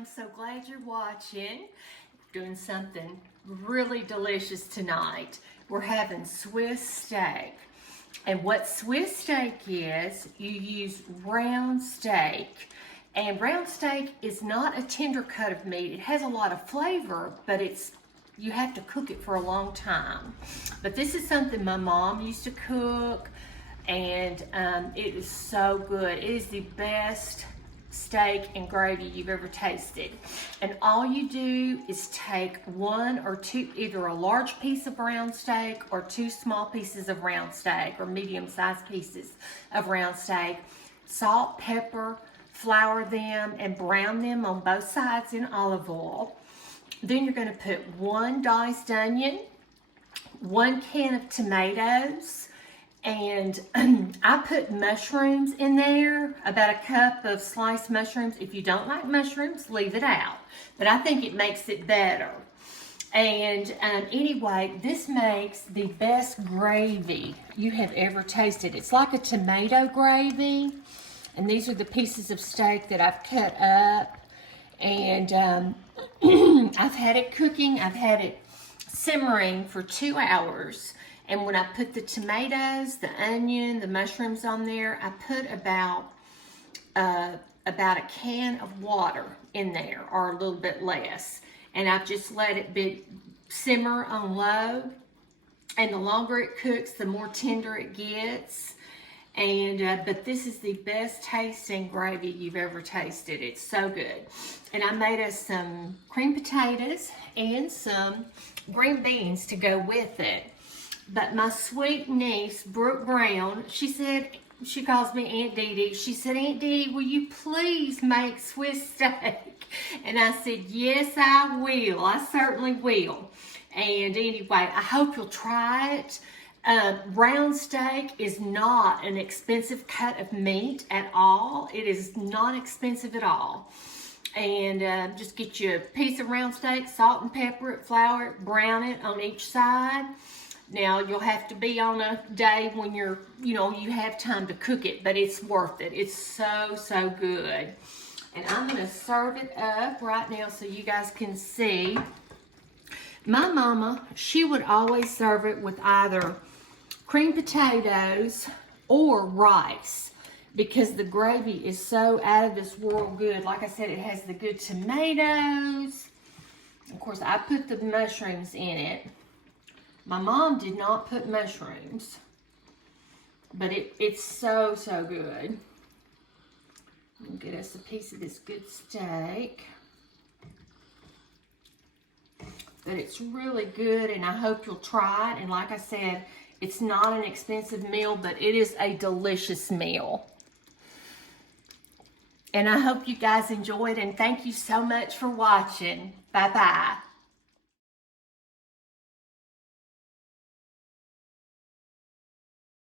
I'm so glad you're watching. We're doing something really delicious tonight. We're having Swiss steak. And what Swiss steak is, you use round steak. And round steak is not a tender cut of meat. It has a lot of flavor, but you have to cook it for a long time. But this is something my mom used to cook, and it is so good. It is the best steak and gravy you've ever tasted. And all you do is take one or two, either a large piece of round steak or two small pieces of round steak or medium-sized pieces of round steak, salt, pepper, flour them, and brown them on both sides in olive oil. Then you're going to put one diced onion, one can of tomatoes, and I put mushrooms in there, about a cup of sliced mushrooms. If you don't like mushrooms, leave it out. But I think it makes it better. And anyway, this makes the best gravy you have ever tasted. It's like a tomato gravy. And these are the pieces of steak that I've cut up. And I've had it cooking. I've had it simmering for 2 hours. And when I put the tomatoes, the onion, the mushrooms on there, I put about a can of water in there, or a little bit less. And I've just let it simmer on low. And the longer it cooks, the more tender it gets. And but this is the best tasting gravy you've ever tasted. It's so good. And I made us some cream potatoes and some green beans to go with it. But my sweet niece, Brooke Brown, she calls me Aunt Dee Dee. She said, Aunt Dee Dee, will you please make Swiss steak? And I said, yes, I will. I certainly will. And anyway, I hope you'll try it. Round steak is not an expensive cut of meat at all. It is not expensive at all. And just get you a piece of round steak, salt and pepper it, flour it, brown it on each side. Now, you'll have to be on a day when you have time to cook it, but it's worth it. It's so, so good. And I'm going to serve it up right now so you guys can see. My mama, she would always serve it with either cream potatoes or rice because the gravy is so out of this world good. Like I said, it has the good tomatoes. Of course, I put the mushrooms in it. My mom did not put mushrooms, but it's so, so good. We'll get us a piece of this good steak. But it's really good, and I hope you'll try it. And like I said, it's not an expensive meal, but it is a delicious meal. And I hope you guys enjoyed, and thank you so much for watching. Bye-bye.